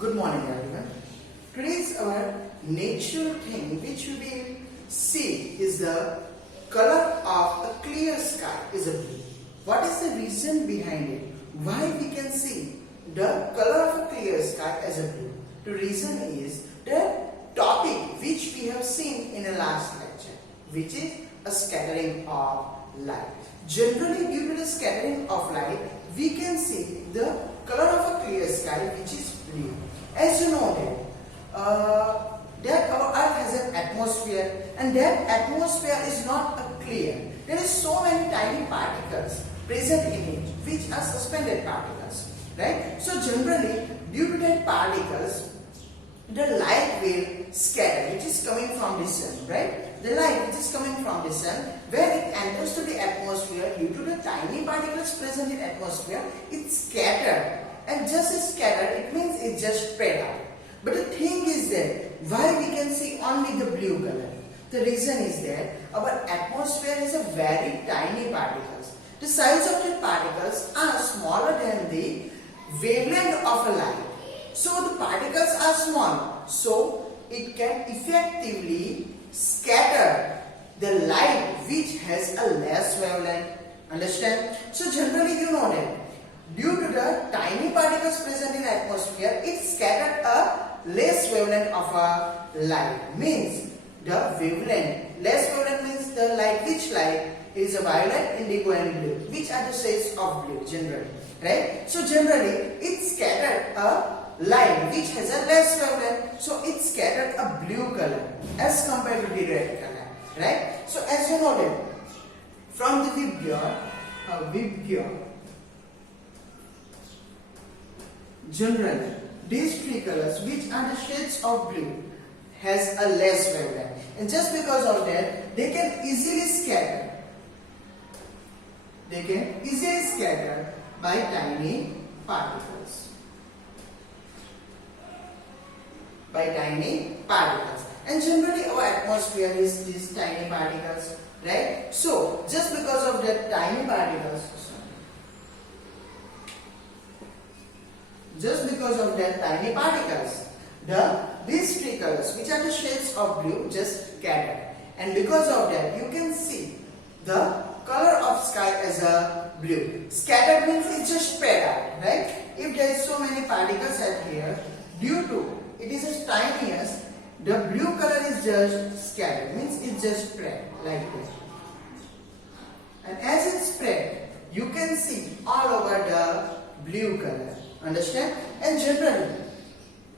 Good morning everyone. Today's our natural thing which we will see is the color of a clear sky is a blue. What is the reason behind it? Why we can see the color of a clear sky as a blue? The reason is the topic which we have seen in the last lecture, which is a scattering of light. Generally, due to the scattering of light, we can see the color of a clear sky which is blue. As you know that our earth has an atmosphere, and that atmosphere is not clear. There is so many tiny particles present in it which are suspended particles, right? So generally, due to that particles, the light will scatter, which is coming from the sun, right? The light which is coming from the sun, when it enters to the atmosphere, due to the tiny particles present in the atmosphere, it's scattered. And just as scattered, it means it just spread out. But the thing is that, why we can see only the blue color? The reason is that our atmosphere is a very tiny particles. The size of the particles are smaller than the wavelength of a light. So the particles are small, so it can effectively scatter the light which has a less wavelength. Understand? So generally you know that due to the tiny particles present in the atmosphere, it scattered a less wavelength of a light. Means the wavelength, less wavelength means the light, which light is a violet, indigo and blue, which are the shades of blue generally, right? So generally it scattered a light which has a less wavelength, so it scattered a blue color as compared to the red color, right? So as you know that from the Vibgyor, generally these three colors which are the shades of blue has a less wavelength, and just because of that they can easily scatter. They can easily scatter by tiny particles. And generally our atmosphere is these tiny particles, right? So just because of that tiny particles, these three colors which are the shades of blue just scatter, and because of that you can see the color of sky as a blue. Scattered means it just spread out, right? If there is so many particles at here, due to it is as tiny as the blue color is just scattered, means it just spread like this. And as it spread, you can see all over the blue color. Understand? And generally,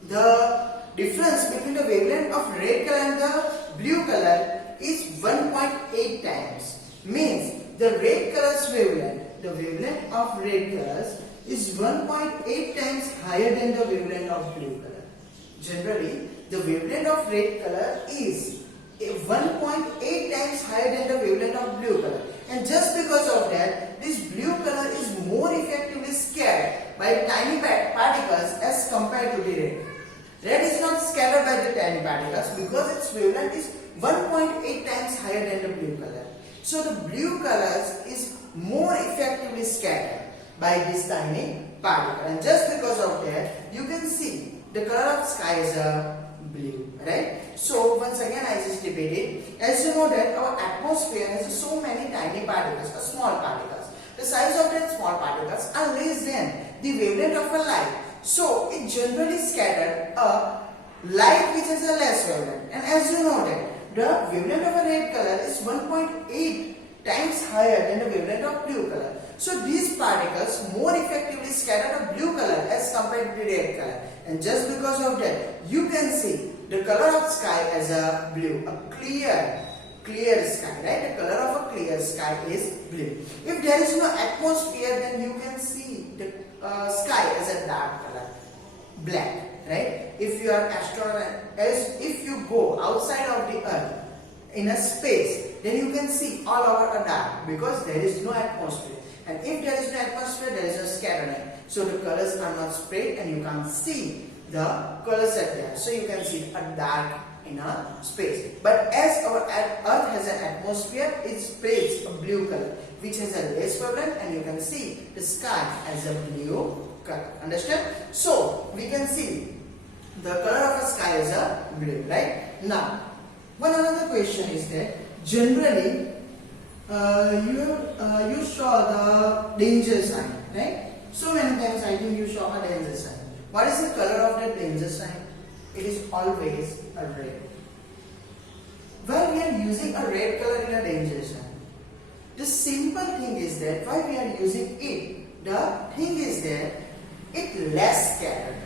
the difference between the wavelength of red color and the blue color is 1.8 times. Means the red color's wavelength, the wavelength of red colors is 1.8 times higher than the wavelength of blue color. Generally, the wavelength of red color is 1.8 times higher than the wavelength of blue color. And just because of that, this blue color is more effectively scattered by tiny particles as compared to the red. Red is not scattered by the tiny particles because its wavelength is 1.8 times higher than the blue color. So the blue colors is more effectively scattered by this tiny particle. And just because of that, you can see the color of sky is a blue, right? So once again I just repeat it. As you know that our atmosphere has so many tiny particles, small particles. The size of that small particles are less than the wavelength of a light. So it generally scattered a light which has a less wavelength. And as you know that the wavelength of a red color is 1.8 times higher than the wavelength of blue color. So these particles more effectively scatter a blue color as compared to the red color. And just because of that, you can see the color of sky as a blue, a clear sky, right? The color of a clear sky is blue. If there is no atmosphere, then you can see the sky as a dark color, black, right? If you are if you go outside of the earth in a space, then you can see all over a dark because there is no atmosphere. And if there is no atmosphere, there is a scattering. So the colors are not spread and you can't see the colors at there. So you can see a dark in a space. But as our earth has an atmosphere, it spreads a blue color which has a less wavelength, and you can see the sky as a blue color. Understand? So we can see The color of a sky is a blue, right? Now, one another question is that generally you saw the danger sign, right? So many times I think you saw a danger sign. What is the color of that danger sign? It is always a red. Why we are using a red color in a danger sign? The simple thing is that why we are using it? The thing is that it less scattered,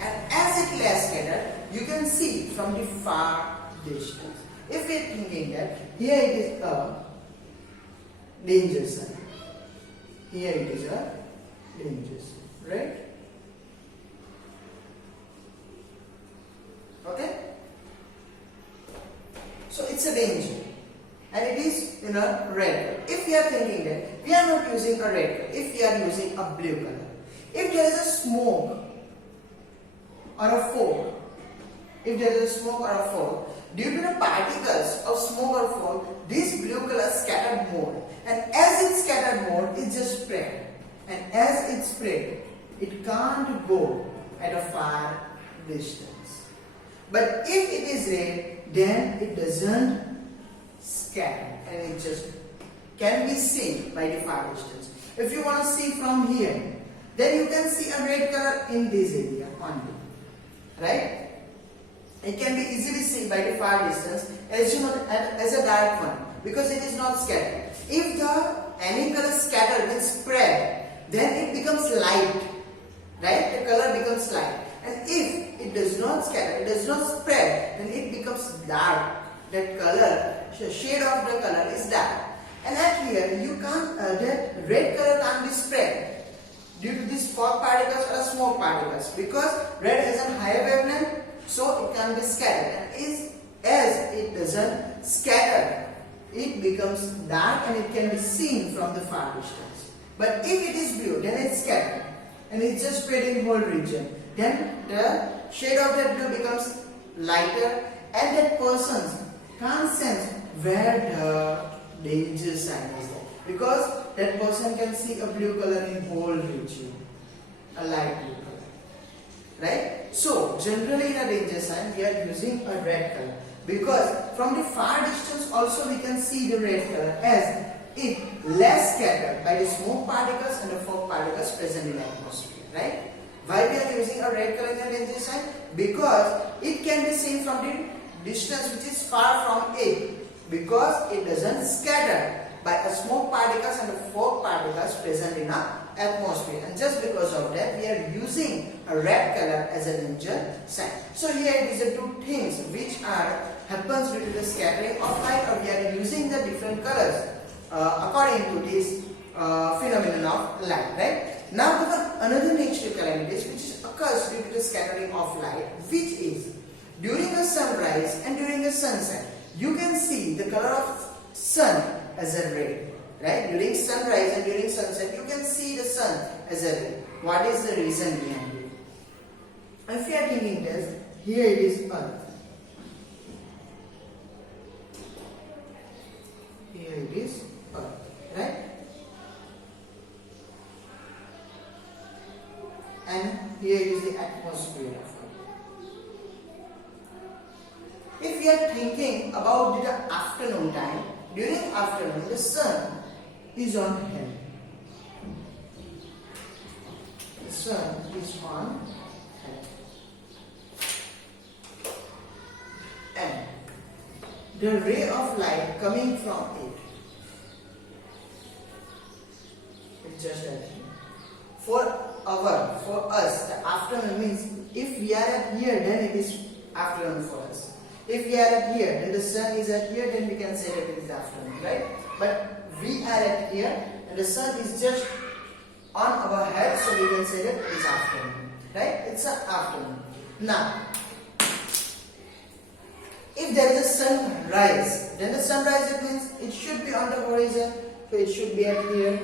and as it less scattered, you can see from the far distance. If we are thinking that here it is a danger sign, here it is a danger sign, right? Okay? So it's a danger, and it is in a red color. If we are thinking that we are not using a red color, if we are using a blue color, if there is a smoke or a fog, if there is a smoke or a fog, due to the particles of smoke or fog, this blue color scattered more, and as it scattered more, it just spread, and as it spread, it can't go at a far distance. But if it is red, then it doesn't scatter, and it just can be seen by the far distance. If you want to see from here, then you can see a red color in this area only, right? It can be easily seen by the far distance as a dark one, because it is not scattered. If any color scattered and spread, then it becomes light, right? The color becomes light. And if it does not scatter, it does not spread, then it becomes dark. That color, the shade of the color is dark. And at here, you can't, that red color can't be spread due to these fog particles or smoke particles, because red has a higher wavelength, so it can be scattered. And as it doesn't scatter, it becomes dark and it can be seen from the far distance. But if it is blue, then it's scattered and it's just spreading whole region. Then the shade of that blue becomes lighter, and that person can't sense where the danger sign is there, because that person can see a blue color in whole region, a light blue color, right? So generally in a danger sign we are using a red color, because from the far distance also we can see the red color, as it less scattered by the smoke particles and the fog particles present in the atmosphere, right? Why we are using a red color in a danger sign? Because it can be seen from the distance which is far from it, because it doesn't scatter by a smoke particles and the fog particles present in our atmosphere. And just because of that, we are using a red color as a danger sign. So here it is the two things which happens due to the scattering of light, or we are using the different colors according to this phenomenon of light, right? Now we have another natural calamities which occurs due to the scattering of light, which is during a sunrise and during a sunset. You can see the color of sun as a red, right? During sunrise and during sunset, you can see the sun as a red. What is the reason behind it? If you are thinking this, here it is earth. Here it is earth, right? And here is the atmosphere of Earth. If we are thinking about the afternoon time, during afternoon the sun is on heaven. The sun is on heaven. And the ray of light coming from it is just that. For us, the afternoon means if we are at here, then it is afternoon for us. If we are at here, then the sun is at here, then we can say that it is afternoon, right? But we are at here, and the sun is just on our head, so we can say that it is afternoon, right? It's an afternoon. Now, if there is a sunrise, then the sunrise, it means it should be on the horizon, so it should be at here.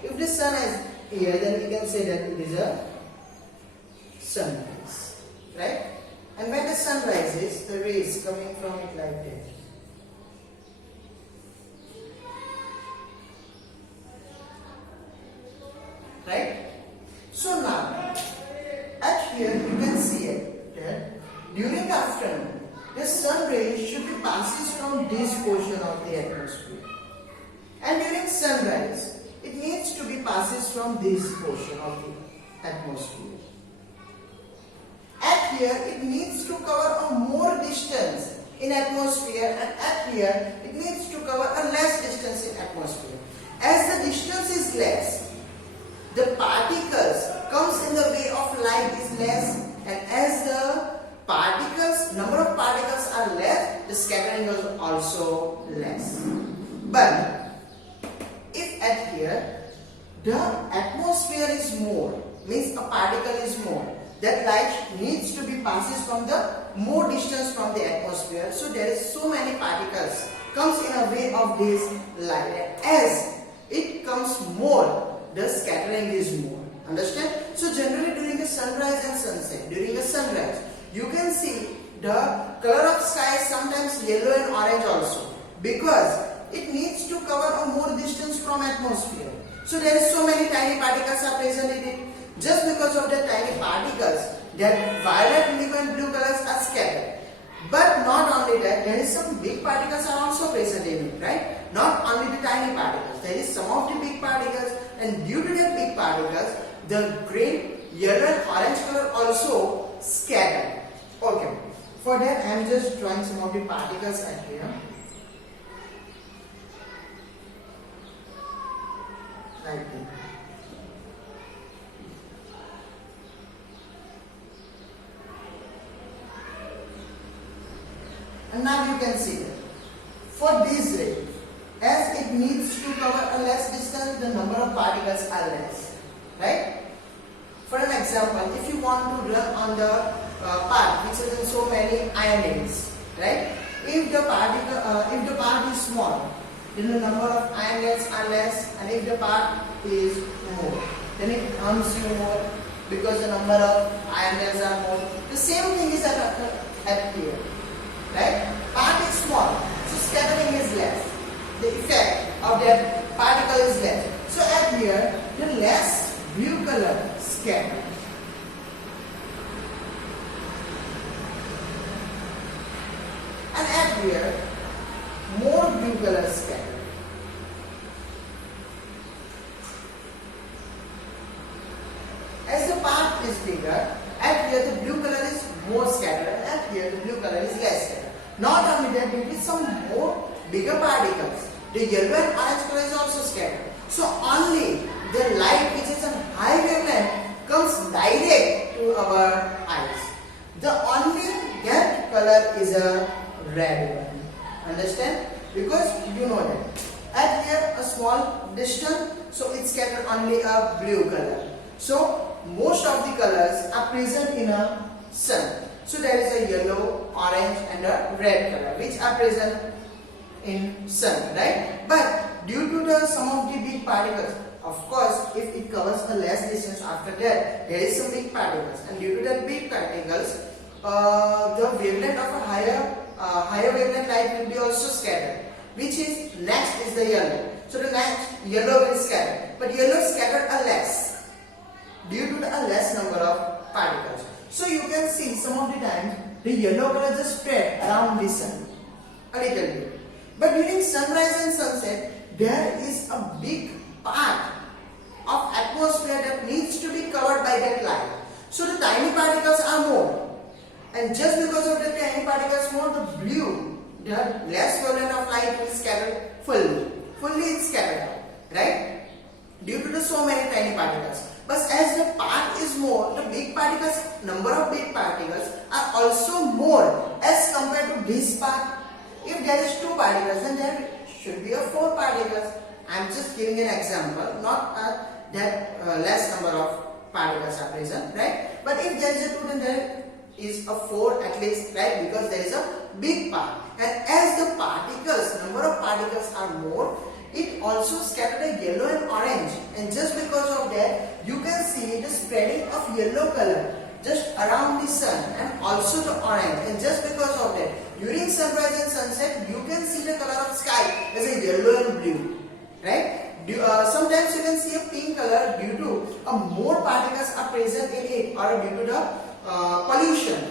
If the sun is here, then we can say that it is a sunrise, right? And when the sun rises, the rays coming from it like that. Right? So now, at passes from this portion of the atmosphere. And during sunrise, it needs to be passes from this portion of the atmosphere. At here, it needs to cover a more distance in atmosphere, and at here, it needs to cover a less distance in atmosphere. As the distance is less, the particles comes in the way of light is less, and as the number of particles are less, the scattering is also less. But if at here the atmosphere is more, means a particle is more, that light needs to be passes from the more distance from the atmosphere. So there is so many particles comes in a way of this light, and as it comes more, the scattering is more. Understand? So generally during a sunrise and sunset, during a sunrise, you can see the color of sky is sometimes yellow and orange also, because it needs to cover a more distance from atmosphere. So there is so many tiny particles are present in it. Just because of the tiny particles, that violet, blue and blue colors are scattered. But not only that, there is some big particles are also present in it, right? Not only the tiny particles, there is some of the big particles, and due to the big particles, the green, yellow and orange color also scattered. Okay, for that I am just drawing some of the particles at here. Right there. And now you can see that for this ray, as it needs to cover a less distance, the number of particles are less, right? For an example, if you want to run on the path which is in so many iron lanes, right? If the path is small, then the number of iron lanes are less, and if the path is more, then it harms you more because the number of iron lanes are more. The same thing is at here. Right? Part is small, so scattering is less. The effect of that particle is less. So at here, the less blue color scatter. And at here, more blue color scatter. As the part is bigger, at here the blue color is more scattered, and at here the blue color is less scattered. Not only that, there is some more bigger particles. The yellow and orange color is also scattered. So only the light which is on high wavelength comes direct to our eyes. The only that color is a red one. Understand? Because you know that. At here a small distance, so it scattered only a blue color. So most of the colors are present in a sun. So there is a yellow, orange and a red color which are present in sun, right? But due to the some of the big particles, of course, if it covers a less distance after that, there is some big particles, and due to the big particles, the wavelength of a higher wavelength light will be also scattered. Which is next is the yellow. So the next yellow will scatter, but yellow scattered a less due to a less number of particles. So you can see some of the times the yellow color just spread around the sun a little bit. But during sunrise and sunset, there is a big part of atmosphere that needs to be covered by that light. So the tiny particles are more, and just because of the tiny particles more, the blue, the less wavelength of light will scatter fully it's scattered out, right? Due to the so many tiny particles. But as the part is more, the big particles, number of big particles are also more as compared to this part. If there is 2 particles, then there should be a 4 particles. I am just giving an example, not that less number of particles are present, right? But if there is a 2, then there is a 4 at least, right? Because there is a big part. And as the particles, number of particles are more, it also scattered a yellow and orange, and just because of that you can see the spreading of yellow color just around the sun, and also the orange, and just because of that during sunrise and sunset you can see the color of sky as a yellow and blue, right? Sometimes you can see a pink color due to more particles are present in it, or due to the pollution,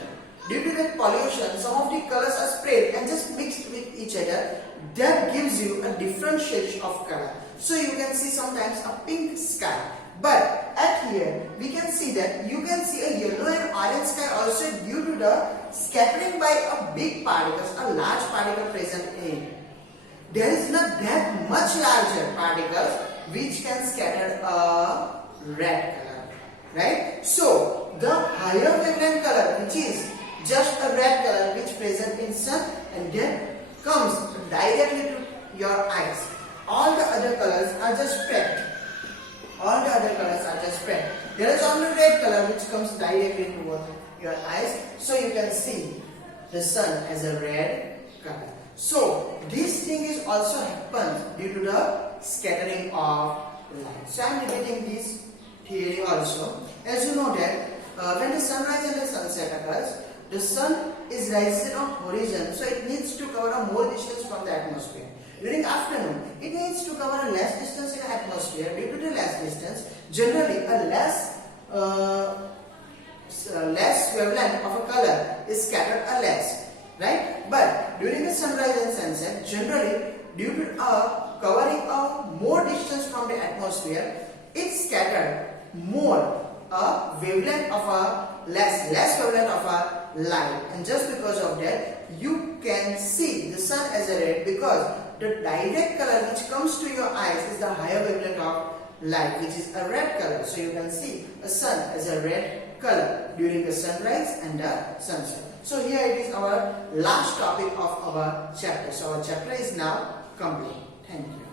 due to that pollution, some of the colors are sprayed and just mixed with each other. That gives you a different shades of color. So you can see sometimes a pink sky. But at here, we can see that you can see a yellow and orange sky also due to the scattering by a big particles, a large particle present in it. There is not that much larger particles which can scatter a red color, right? So the higher wavelength color, which is just a red color which present in sun, and then comes directly to your eyes. All the other colors are just spread. All the other colors are just spread. There is only red color which comes directly toward your eyes. So you can see the sun as a red color. So this thing is also happens due to the scattering of light. So I am repeating this theory also. As you know that when the sunrise and the sunset occurs, the sun is rising on horizon, so it needs to cover a more distance from the atmosphere. During afternoon, it needs to cover a less distance in the atmosphere. Due to the less distance, generally a less wavelength of a color is scattered a less, right? But during the sunrise and sunset, generally due to covering a more distance from the atmosphere, it's scattered more a wavelength of a less wavelength of a light, and just because of that you can see the sun as a red, because the direct color which comes to your eyes is the higher wavelength of light, which is a red color. So you can see the sun as a red color during the sunrise and the sunset. So here it is our last topic of our chapter. So our chapter is now complete. Thank you.